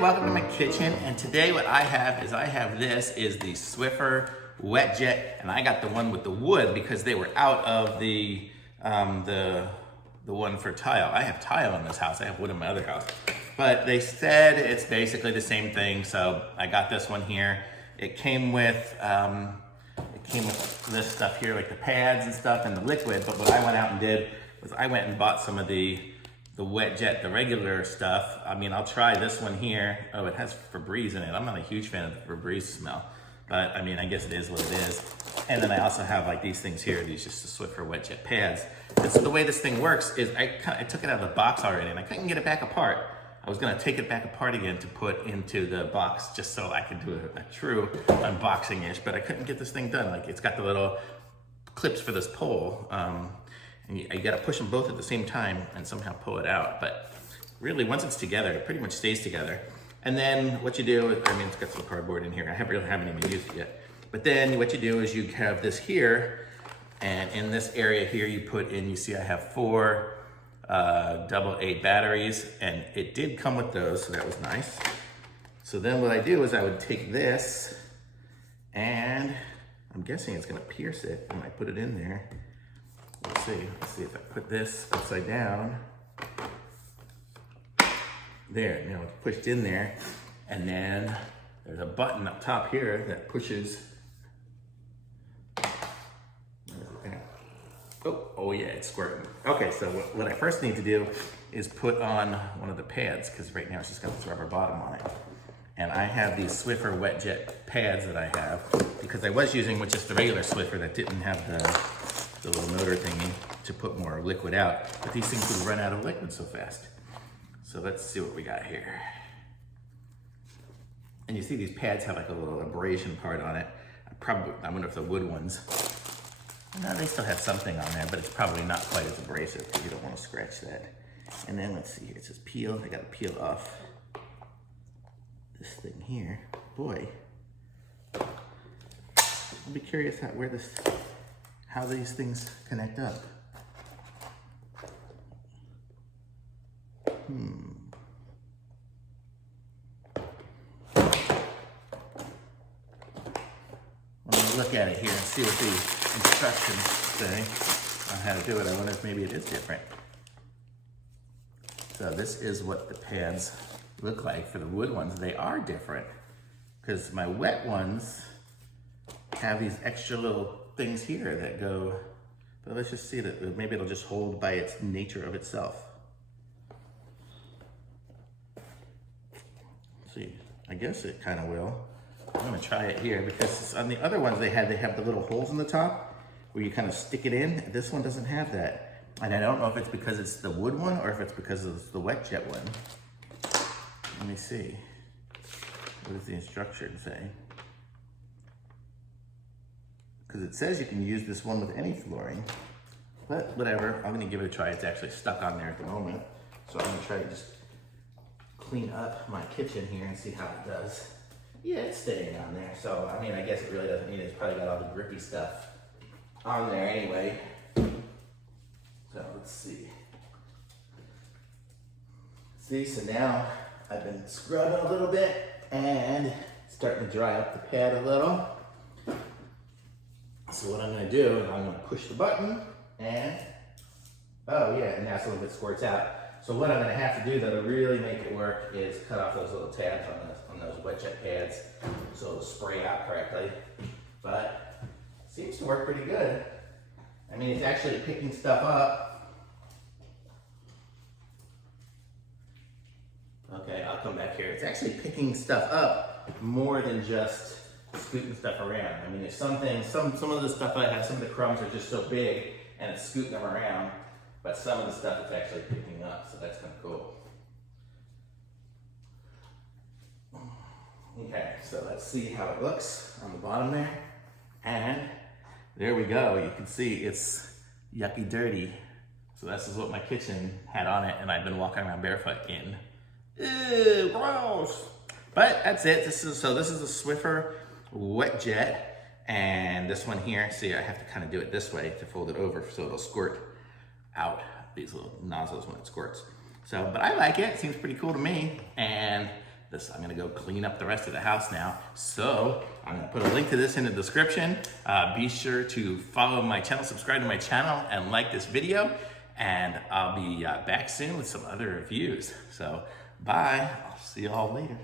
welcome to my kitchen. And today what I have is the Swiffer wetjet, and I got the one with the wood because they were out of the one for tile. I have tile in this house. I have wood in my other house, but they said it's basically the same thing. So I got this one here. It came with this stuff here, like the pads and stuff and the liquid. But what I went out and did was I went and bought some of the wetjet, the regular stuff. I mean, I'll try this one here. Oh, it has Febreze in it. I'm not a huge fan of the Febreze smell, but I mean, I guess it is what it is. And then I also have like these things here, these just the Swiffer wetjet pads. And so the way this thing works is I took it out of the box already and I couldn't get it back apart. I was gonna take it back apart again to put into the box just so I could do a true unboxing-ish, but I couldn't get this thing done. Like, it's got the little clips for this pole. And you gotta push them both at the same time and somehow pull it out. But really, once it's together, it pretty much stays together. And then what you do, I mean, it's got some cardboard in here. I haven't even used it yet. But then what you do is you have this here, and in this area here, you put in, you see I have 4 AA batteries, and it did come with those, so that was nice. So then what I do is I would take this, and I'm guessing it's gonna pierce it when I put it in there. Let's see if I put this upside down. There, now it's pushed in there. And then there's a button up top here that pushes. Oh yeah, it's squirting. Okay, so what I first need to do is put on one of the pads, because right now it's just got this rubber bottom on it. And I have these Swiffer wetjet pads that I have, because I was using with just the regular Swiffer that didn't have the little motor thingy to put more liquid out, but these things would run out of liquid so fast. So let's see what we got here. And you see these pads have like a little abrasion part on it. I wonder if the wood ones, no, they still have something on there, but it's probably not quite as abrasive because you don't want to scratch that. And then let's see here, it says peel. I gotta peel off this thing here. Boy, I'll be curious how these things connect up. Let me look at it here and see what the instructions say on how to do it. I wonder if maybe it is different. So this is what the pads look like for the wood ones. They are different because my wet ones have these extra little things here that go, but let's just see that maybe it'll just hold by its nature of itself. Let's see, I guess it kind of will. I'm gonna try it here because on the other ones they have the little holes in the top where you kind of stick it in. This one doesn't have that. And I don't know if it's because it's the wood one or if it's because it's the wetjet one. Let me see. What does the instruction say? Because it says you can use this one with any flooring, but whatever, I'm gonna give it a try. It's actually stuck on there at the moment. So I'm gonna try to just clean up my kitchen here and see how it does. Yeah, it's staying on there. So, I mean, I guess it really doesn't need it. It's probably got all the grippy stuff on there anyway. So let's see. See, so now I've been scrubbing a little bit and it's starting to dry up the pad a little. So what I'm gonna do is I'm gonna push the button and, oh yeah, and now some of it squirts out. So what I'm gonna have to do that'll really make it work is cut off those little tabs on those wetjet pads so it'll spray out correctly. But it seems to work pretty good. I mean, it's actually picking stuff up. Okay, I'll come back here. It's actually picking stuff up more than just scooting stuff around. I mean, there's some things, some of the stuff I have, some of the crumbs are just so big and it's scooting them around, but some of the stuff it's actually picking up, so that's kind of cool. Okay, so let's see how it looks on the bottom there. And there we go. You can see it's yucky dirty. So this is what my kitchen had on it, and I've been walking around barefoot in. Ew, gross. But that's it. This is the Swiffer wetjet, and this one here, see, I have to kind of do it this way to fold it over so it'll squirt out these little nozzles when it squirts. So, but I like it. It seems pretty cool to me. And I'm gonna go clean up the rest of the house now. So I'm gonna put a link to this in the description. Be sure to follow my channel, subscribe to my channel, and like this video. And I'll be back soon with some other reviews. So bye, I'll see you all later.